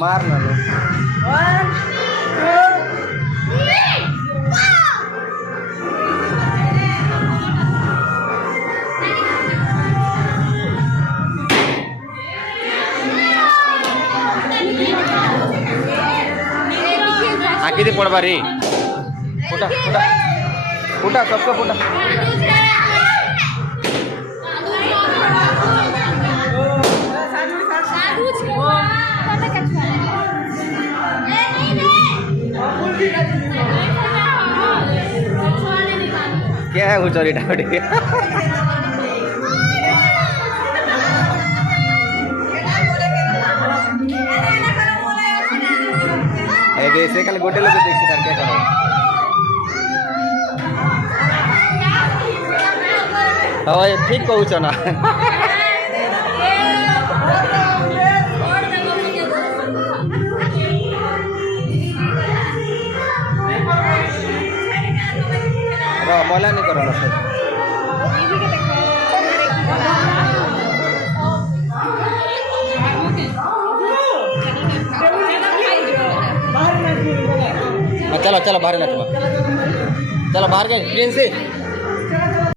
मार ना लो किती पडबा रे फुटा फुटा फुटा सबको फुटा क्या है चोरी डाउटी ऐसे कल गोटे लोग देखते सर क्या करो हाँ ठीक कहूच ना बोला नहीं करो चलो चलो बाहर ना चलो बाहर गए ट्रेन से